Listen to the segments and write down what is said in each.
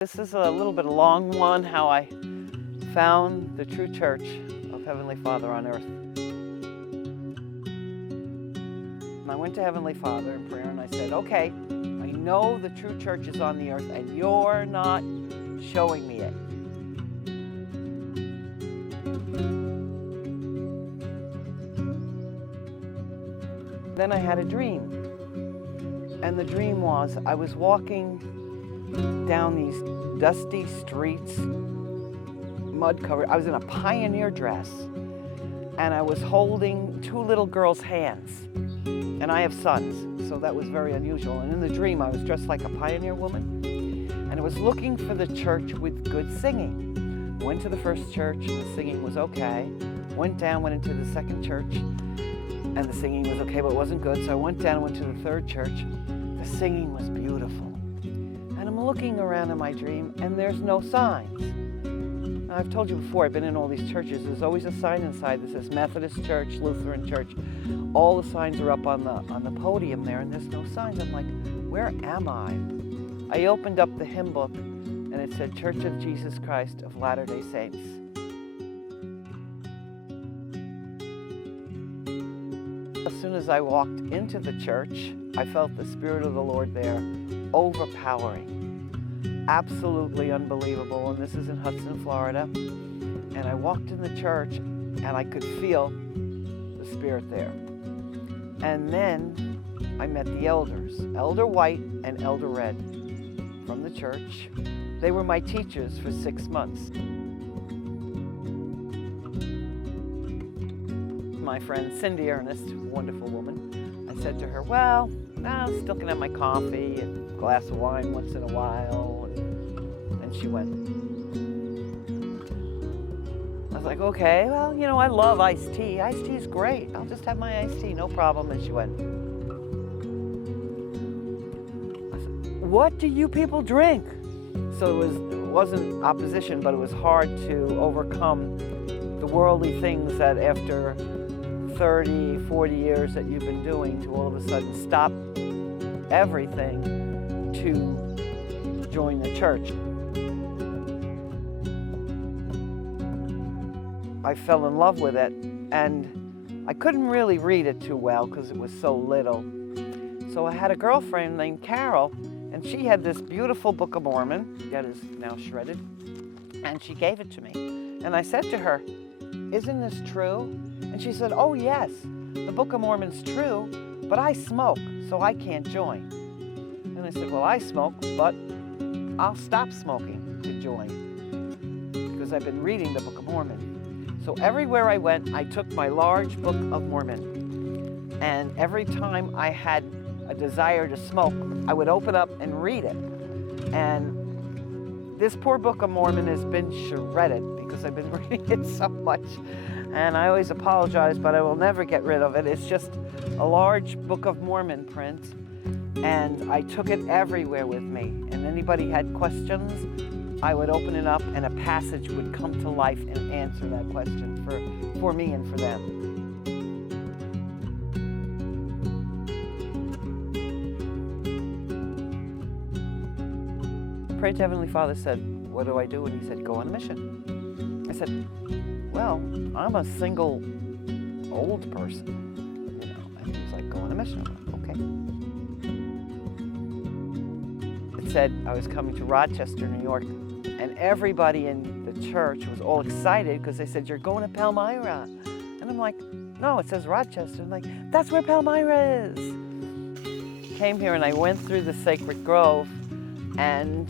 This is a little bit of a long one, how I found the true church of Heavenly Father on earth. And I went to Heavenly Father in prayer and I said, okay, I know the true church is on the earth and you're not showing me it. Then I had a dream. And the dream was I was walking down these dusty streets, mud covered. I was in a pioneer dress and I was holding two little girls' hands. And I have sons, so that was very unusual. And in the dream, I was dressed like a pioneer woman and I was looking for the church with good singing. Went to the first church and the singing was okay. Went down, went into the second church and the singing was okay, but it wasn't good. So I went down and went to the third church. The singing was beautiful. And I'm looking around in my dream and there's no signs. Now, I've told you before, I've been in all these churches. There's always a sign inside that says Methodist Church, Lutheran Church. All the signs are up on the podium there and there's no signs. I'm like, where am I? I opened up the hymn book and it said Church of Jesus Christ of Latter-day Saints. As soon as I walked into the church, I felt the Spirit of the Lord there, overpowering, absolutely unbelievable. And this is in Hudson, Florida. And I walked in the church and I could feel the Spirit there. And then I met the elders, Elder White and Elder Red from the church. They were my teachers for 6 months. My friend Cindy Ernest, wonderful woman, I said to her, well, I'm still gonna have my coffee and a glass of wine once in a while. And she went. I was like, okay, well, you know, I love iced tea. Iced tea is great. I'll just have my iced tea, no problem. And she went. I said, what do you people drink? So it wasn't opposition, but it was hard to overcome the worldly things that after 30, 40 years that you've been doing to all of a sudden stop everything to join the church. I fell in love with it and I couldn't really read it too well because it was so little. So I had a girlfriend named Carol and she had this beautiful Book of Mormon that is now shredded and she gave it to me. And I said to her, isn't this true? And she said, oh yes, the Book of Mormon's true, but I smoke, so I can't join. And I said, well, I smoke, but I'll stop smoking to join because I've been reading the Book of Mormon. So everywhere I went, I took my large Book of Mormon. And every time I had a desire to smoke, I would open up and read it. And this poor Book of Mormon has been shredded because I've been reading it so much. And I always apologize, but I will never get rid of it. It's just a large Book of Mormon print. And I took it everywhere with me. And anybody had questions, I would open it up and a passage would come to life and answer that question for me and for them. I prayed to Heavenly Father, said, what do I do? And he said, go on a mission. I said, well, I'm a single old person, you know, and he was like, go on a mission. I'm like, okay. It said I was coming to Rochester, New York, and everybody in the church was all excited because they said, you're going to Palmyra. And I'm like, no, it says Rochester. I'm like, that's where Palmyra is. Came here and I went through the Sacred Grove and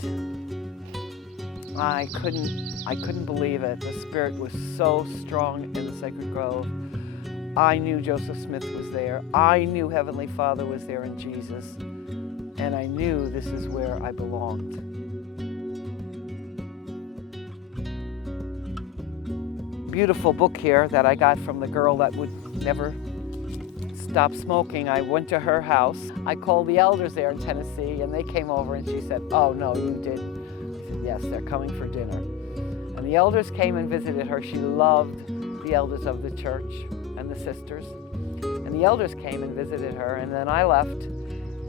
I couldn't believe it. The Spirit was so strong in the Sacred Grove. I knew Joseph Smith was there. I knew Heavenly Father was there in Jesus. And I knew this is where I belonged. Beautiful book here that I got from the girl that would never stop smoking. I went to her house. I called the elders there in Tennessee and they came over and she said, oh no, you did. I said, yes, they're coming for dinner. And the elders came and visited her. She loved the elders of the church and the sisters. And the elders came and visited her and then I left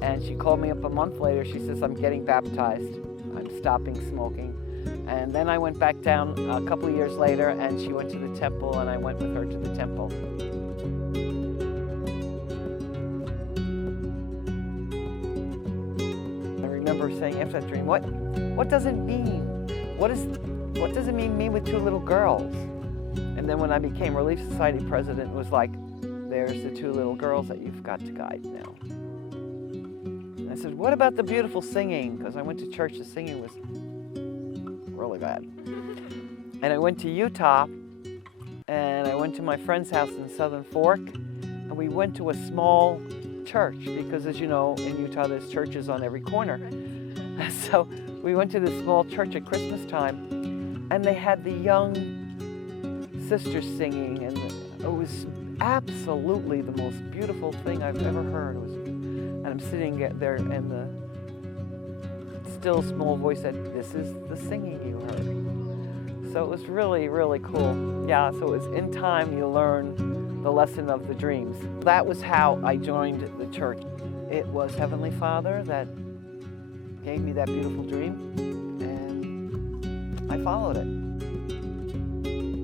and she called me up a month later. She says, I'm getting baptized. I'm stopping smoking. And then I went back down a couple of years later, and she went to the temple, and I went with her to the temple. I remember saying after that dream, what does it mean? What does it mean with two little girls? And then when I became Relief Society president, it was like, there's the two little girls that you've got to guide now. And I said, what about the beautiful singing? Because I went to church, the singing was really bad. And I went to Utah, and I went to my friend's house in Southern Fork, and we went to a small church, because as you know, in Utah there's churches on every corner. So we went to this small church at Christmas time, and they had the young sisters singing, and it was absolutely the most beautiful thing I've ever heard. And I'm sitting there, and the still small voice said, "This is the singing you heard." So it was really, really cool. Yeah, so it was in time you learn the lesson of the dreams. That was how I joined the church. It was Heavenly Father that gave me that beautiful dream, and I followed it.